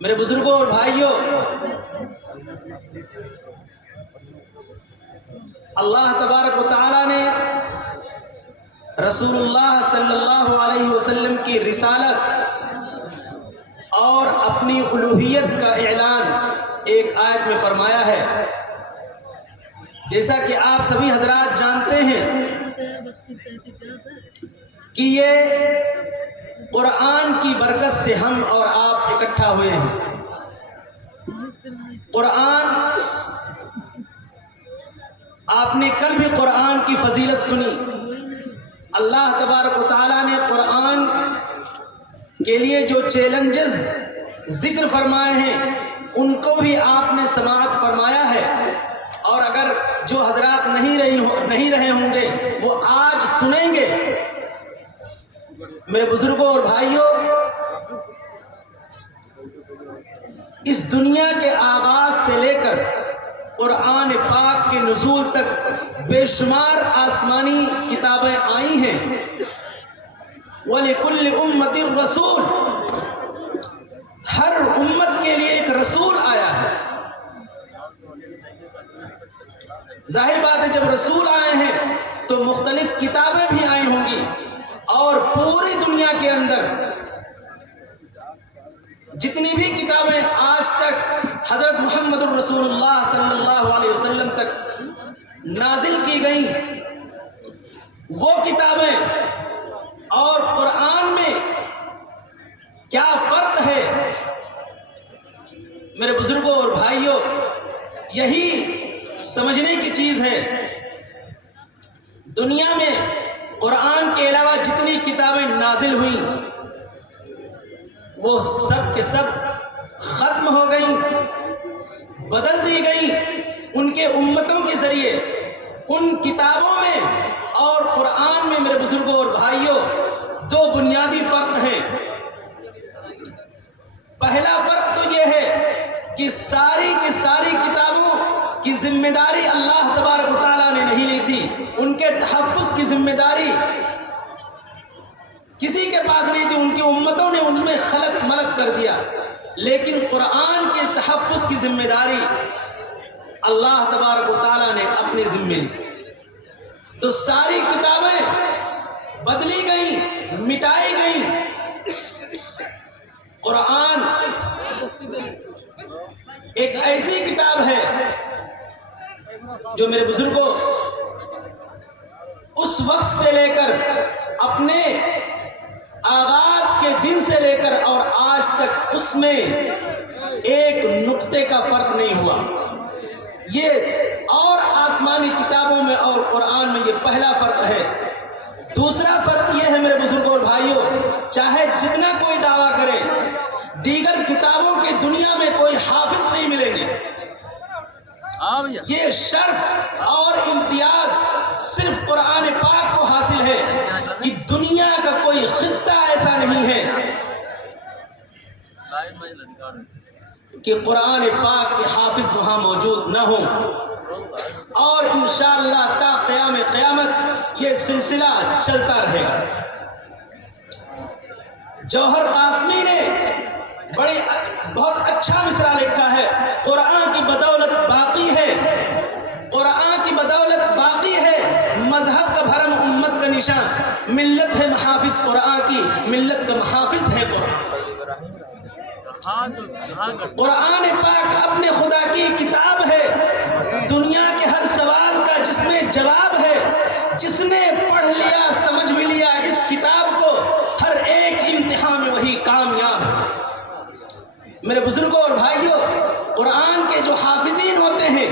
میرے بزرگوں اور بھائیوں، اللہ تبارک و تعالی نے رسول اللہ صلی اللہ علیہ وسلم کی رسالت اور اپنی الوہیت کا اعلان ایک آیت میں فرمایا ہے۔ جیسا کہ آپ سبھی حضرات جانتے ہیں کہ یہ قرآن کی برکت سے ہم اور آپ اکٹھا ہوئے ہیں۔ قرآن، آپ نے کل بھی قرآن کی فضیلت سنی۔ اللہ تبارک و تعالیٰ نے قرآن کے لیے جو چیلنجز ذکر فرمائے ہیں ان کو بھی آپ نے سماعت فرمایا ہے، اور اگر جو حضرات نہیں رہے ہوں گے وہ آج سنیں گے۔ میرے بزرگوں اور بھائیوں، اس دنیا کے آغاز سے لے کر قرآن پاک کے نزول تک بے شمار آسمانی کتابیں آئی ہیں۔ وَلِكُلِّ أُمَّةٍ رَسُولٌ، ہر امت کے لیے ایک رسول آیا ہے۔ ظاہر بات ہے جب رسول آئے ہیں تو مختلف کتابیں بھی آئی ہوں گی، اور پوری دنیا کے اندر جتنی بھی کتابیں آج تک حضرت محمد الرسول اللہ صلی اللہ علیہ وسلم تک نازل کی گئیں، وہ کتابیں اور قرآن میں کیا فرق ہے؟ میرے بزرگوں اور بھائیوں، یہی سمجھنے کی چیز ہے۔ دنیا میں قرآن کے علاوہ جتنی کتابیں نازل ہوئیں وہ سب کے سب ختم ہو گئیں، بدل دی گئیں ان کے امتوں کے ذریعے۔ ان کتابوں میں اور قرآن میں میرے بزرگوں اور بھائیوں دو بنیادی فرق ہیں۔ پہلا فرق تو یہ ہے کہ ساری کی ساری کتابوں کی ذمہ داری اللہ تبارک و تعالیٰ نے نہیں لی تھی۔ ان کے تحفظ کی ذمہ داری کسی کے پاس نہیں تھی، ان کی امتوں نے ان میں خلق ملق کر دیا۔ لیکن قرآن کے تحفظ کی ذمہ داری اللہ تبارک و تعالیٰ نے اپنے ذمہ لی، تو ساری کتابیں بدلی گئیں، مٹائی گئیں۔ قرآن ایک ایسی کتاب ہے جو میرے بزرگوں اس وقت سے لے کر اپنے آغاز کے دن سے لے کر اور آج تک اس میں ایک نقطے کا فرق نہیں ہوا۔ یہ اور آسمانی کتابوں میں اور قرآن میں یہ پہلا فرق ہے۔ دوسرا فرق یہ ہے میرے بزرگوں اور بھائیوں، چاہے جتنا کوئی دعویٰ کرے، دیگر کتابوں کی دنیا میں کوئی حافظ نہیں ملیں گے۔ یہ شرف اور امتیاز صرف قرآن پاک کو حاصل ہے کہ دنیا کا کوئی خطہ ایسا نہیں ہے کہ قرآن پاک کے حافظ وہاں موجود نہ ہوں۔ اور انشاءاللہ تا قیام قیامت یہ سلسلہ چلتا رہے گا۔ جوہر قاسمی نے بہت اچھا مصرع لکھا ہے، قرآن کی بدولت باقی ہے، قرآن کی بدولت باقی ہے، مذہب کا بھرم امت کا نشان، ملت ہے محافظ قرآن کی، ملت کا محافظ ہے قرآن۔ قرآن پاک اپنے خدا کی کتاب ہے، دنیا کے ہر سوال کا جس میں جواب ہے۔ جس نے پڑھ لیا، سمجھ بھی لیا اس کتاب کو، ہر ایک امتحان میں وہی کامیاب ہے۔ میرے بزرگوں اور بھائیوں، قرآن کے جو حافظین ہوتے ہیں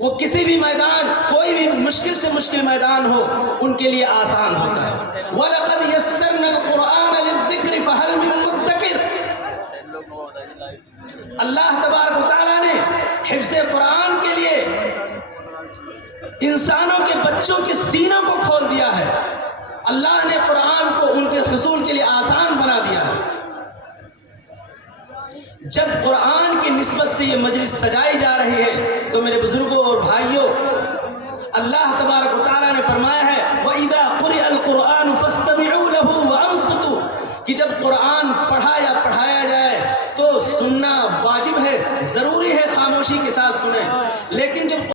وہ کسی بھی میدان، کوئی بھی مشکل سے مشکل میدان ہو، ان کے لیے آسان ہوتا ہے۔ وَلَقَدْ يَسَّرْنَا الْقُرْآنَ لِلذِّكْرِ فَهَلْ مِن مُدَّكِرٍ۔ اللہ تبارک و تعالیٰ نے حفظ قرآن کے لیے انسانوں کے بچوں کے سینوں کو کھول دیا ہے۔ اللہ نے قرآن کو ان کے حصول کے لیے آسان بنا دیا ہے۔ جب قرآن کی نسبت سے یہ مجلس سجائی جا رہی ہے تو میرے بزرگوں اور بھائیوں، اللہ تبارک و تعالیٰ نے فرمایا ہے وَإِذَا قُرِئَ الْقُرْآنُ فَاسْتَمِعُوا لَهُ وَأَنصِتُوا، کہ جب قرآن پڑھایا جائے تو سننا واجب ہے، ضروری ہے خاموشی کے ساتھ سنیں، لیکن جب